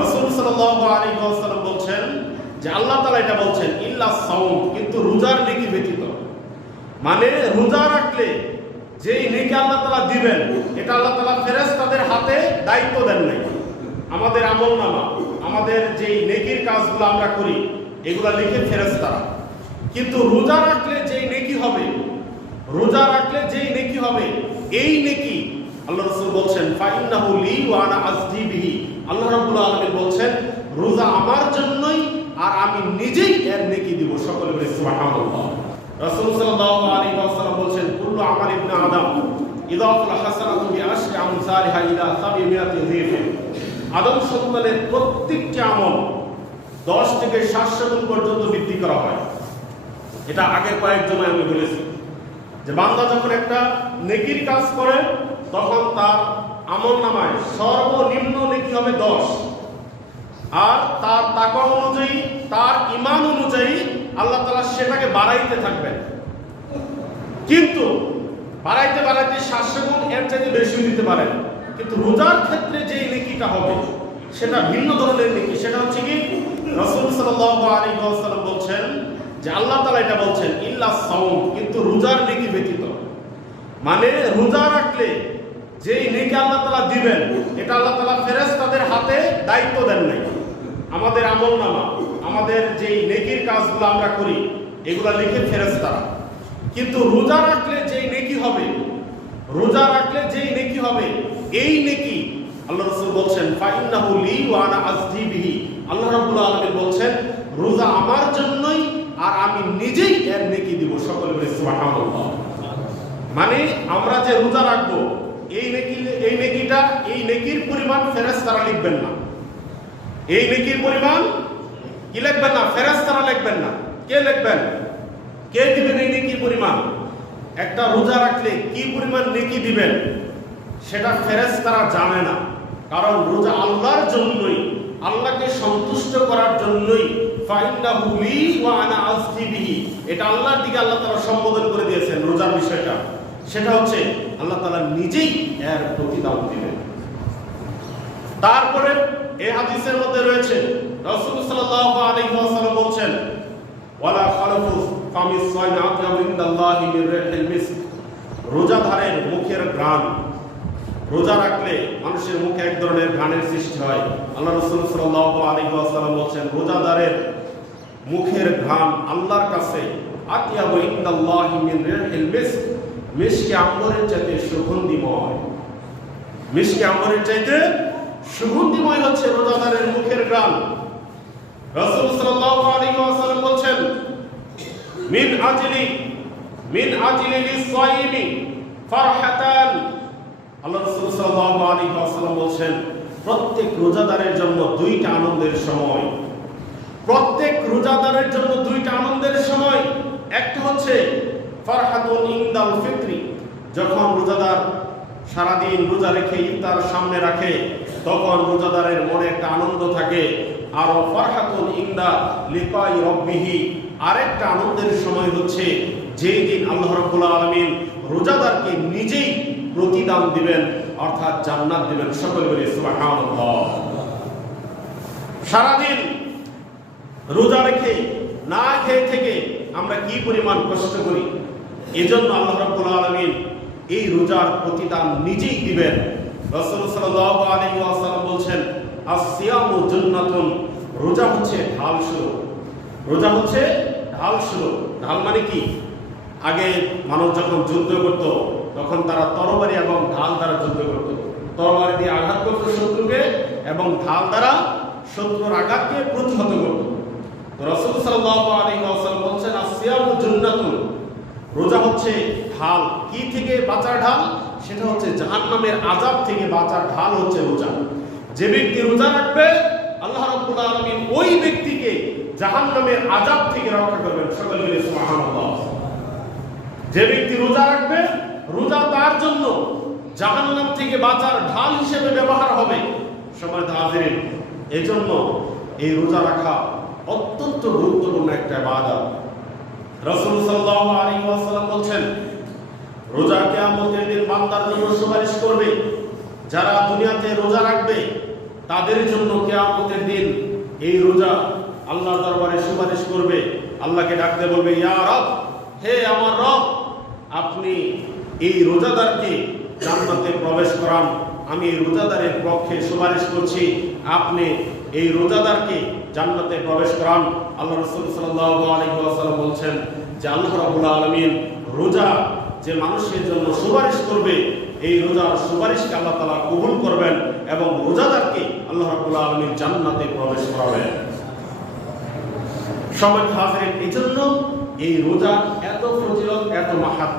রসুল ওয়াসাল্লাম বলছেন যে আল্লাহ তাআলা এটা বলছেন, ইল্লা সাওম কিন্তু রোজার নেকি ব্যতীত। মানে রোজা রাখলে যেই নেকি আল্লাহ তাআলা দিবেন, এটা আল্লাহ তাআলা ফেরেশতাদের হাতে দায়িত্ব দেন নাই। আমাদের আমল নামা আমাদের যেই নেকির কাজগুলো আমরা করি, এগুলা লিখে ফেরেশতারা। কিন্তু রোজা রাখলে যেই নেকি হবে, রোজা রাখলে যেই নেকি হবে, এই নেকি আল্লাহ রাসূল বলছেন ফাইন্নাহু লি ওয়া আনা আজদি বিহি আল্লাহ রাব্বুল আলামিন বলছেন, রোজা আমার জন্যই আর আমি নিজেই এর নেকি দিব সকলে বলে রাসূল সাল্লাল্লাহু আলাইহি ওয়াসাল্লাম বলছেন, কুল্লু আমাল ইবনে আদম ইদাফাল হাসানাতু বিআশরি আমসালিহা ইলা সাবিমিয়াতি যিফ আদম সন্তানের প্রত্যেকটি আমল 10 থেকে 700 গুণ পর্যন্ত বৃদ্ধি করা হয়। এটা আগের কয়েক জমায় আমি বলেছি। যে বান্দা যখন একটা নেকির কাজ করে, তখন তার আমল নামায়। সর্বনিম্ন নেকি হবে দশ। আর তার তাকওয়া অনুযায়ী, তার ইমান অনুযায়ী আল্লাহ তালা সেটাকে বাড়াইতে থাকবেন। কিন্তু বাড়াইতে বাড়াইতে সাতশো গুণ এর চাইতে বেশি দিতে পারেন। কিন্তু রোজার ক্ষেত্রে যে নেকিটা হবে, সেটা ভিন্ন ধরনের নেকি। সেটা হচ্ছে কি? রসুল ওয়াসাল্লাম বলছেন যে আল্লাহ তালা এটা বলছেন, ইল্লা সাউন্ড কিন্তু রোজার নেকি ব্যতীত। মানে রোজা রাখলে যেই নেকি আল্লাহ তালা দিবেন, এটা আল্লাহ তাআলা ফেরেশতাদের হাতে দায়িত্ব দেন নাই। আমাদের আমল নামা, আমাদের যেই নেকির কাজগুলো আমরা করি, এগুলা লিখে ফেরেশতারা। কিন্তু রোজা রাখলে যেই নেকি হবে, রোজা রাখলে যেই নেকি হবে, এই নেকি আল্লাহ রাসূল বলছেন, ফাইন্নাহু লি ওয়া আনা আজদি আল্লাহ রাব্বুল আলামিন বলছেন, রোজা আমার জন্যই আর আমি নিজেই এর নেকি দিব। সকলে বলে, সুবহানাল্লাহ। মানে আমরা যে রোজা রাখব এই নেকি এই নেকিটা, এই নেকির পরিমাণ ফেরেশতারা লিখবেন না। এই নেকির পরিমাণ কি লিখবেন না? ফেরেশতারা লিখবেন না। কে লিখবেন? কে দিবেন এই নেকির পরিমাণ? একটা রোজা রাখলে কি পরিমাণ নেকি দিবেন? সেটা ফেরেশতারা জানে না। কারণ রোজা আল্লাহর জন্যই, আল্লাহকে সন্তুষ্ট করার জন্যই এটা আল্লাহর দিকে আল্লাহ তাআলা সম্বোধন করে দিয়েছেন রোজার বিষয়টা। সেটা হচ্ছে আল্লাহ তালা নিজেই এর প্রতিদান দিবেন। তারপরে এই হাদিসের মধ্যে রয়েছে, রাসূল সাল্লাল্লাহু আলাইহি ওয়াসাল্লাম বলছেন, ওয়ালা খালাফু ফামিস সাইনাতি ইনদাল্লাহি মির রিহিল মিস্ক। রোজাদারের মুখের ঘ্রাণ। রোজা রাখলে মানুষের মুখে এক ধরনের ঘ্রাণের সৃষ্টি হয়। আল্লাহ রাসূল সাল্লাল্লাহু আলাইহি ওয়াসাল্লাম বলছেন, রোজাদারের মুখের ঘ্রাণ আল্লাহর কাছে আতিয়াবু ইনদাল্লাহি মির রিহিল মিস্ক। মিশকে আম্বরের চাইতে সুগন্ধিময়। মিশকে আম্বরের চাইতে সুগন্ধিময় হচ্ছে রোজাদারের মুখের গ্রাম। রাসূল সাল্লাল্লাহু আলাইহি ওয়াসাল্লাম বলছেন, মিন আজলি মিন আজলি লিসাইমি ফারহাতান। আল্লাহ রাসূল সাল্লাল্লাহু আলাইহি ওয়াসাল্লাম বলছেন, প্রত্যেক রোজাদারের জন্য দুইটা আনন্দের সময়। প্রত্যেক রোজাদারের জন্য দুইটা আনন্দের সময়। একটা হচ্ছে ফারহাতুন ইনদাল ফিত্রি, যখন রোজাদার সারাদিন রোজা রেখে ইফতার সামনে রাখে, তখন রোজাদারের মনে একটা আনন্দ থাকে। আর ফারহাতুন ইন্দা লিকাই রব্বিহি, আরেকটা আনন্দের সময় হচ্ছে যেই দিন আল্লাহ রাব্বুল আলামিন রোজাদারকে নিজেই প্রতিদান দিবেন, অর্থাৎ জান্নাত দিবেন। সকলে বলে সারাদিন রোজা রেখে না খেয়ে থেকে আমরা কি পরিমাণ কষ্ট করি? এজন্য আল্লাহ রাব্বুল আলামিন এই রোজার প্রতিদান নিজেই দিবেন। রাসূল সাল্লাল্লাহু আলাইহি ওয়াসাল্লাম বলছেন আসিয়ামু জান্নাতুন। রোজা হচ্ছে ঢাল স্বরূপ রোজা হচ্ছে ঢাল স্বরূপ ঢাল মানে কি? আগে মানুষ যখন যুদ্ধ করত, তখন তারা তরবারি এবং ঢাল দ্বারা যুদ্ধ করত। তরবারি দিয়ে আঘাত করত শত্রুকে এবং ঢাল দ্বারা শত্রুর আঘাতকে প্রতিহত করত। রাসূল সাল্লাল্লাহু আলাইহি ওয়াসাল্লাম বলছেন আসিয়ামু জান্নাতুন। রোজা হচ্ছে ঢাল। কি থেকে বাঁচার ঢাল? সেটা হচ্ছে জাহান্নামের আযাব থেকে বাঁচার ঢাল হচ্ছে রোজা। যে ব্যক্তি রোজা রাখবে, আল্লাহ রাব্বুল আলামিন ওই ব্যক্তিকে জাহান্নামের আযাব থেকে রক্ষা করবেন। সকলে মিলে যে ব্যক্তি রোজা রাখবে, রোজা তার জন্য জাহান্নাম থেকে বাঁচার ঢাল হিসেবে ব্যবহার হবে। সময় হাজিরিন, এজন্য এই রোজা রাখা অত্যন্ত গুরুত্বপূর্ণ একটা ইবাদত। রাসূল সাল্লাল্লাহু আলাইহি ওয়াসাল্লাম বলছেন, রোজা কিয়ামতের দিন বান্দার জন্য সুপারিশ করবে। যারা দুনিয়াতে রোজা রাখবে, তাদের জন্য কিয়ামতের এই রোজা আল্লাহর দরবারে সুপারিশ করবে। আল্লাহকে ডাকতে বলবে, ইয়া রব, হে আমার রব, আপনি এই রোজাদারকে জান্নাতে প্রবেশ করান। আমি এই রোজাদারের পক্ষে সুপারিশ করছি, আপনি এই রোজাদারকে জান্নাতে প্রবেশ করান। আল্লাহ রসুল ওয়াসাল্লাম বলছেন যে আল্লাহ রাব্বুল আলামিন রোজা যে মানুষের জন্য সুপারিশ করবে, এই রোজার সুপারিশকে আল্লাহ তাআলা কবুল করবেন এবং রোজাদারকে আল্লাহ রাব্বুল আলামিন জান্নাতে প্রবেশ করাবেন। সবাই হাজির এই জন্য এই রোজা এত ফজিলত, এত মাহাত্ম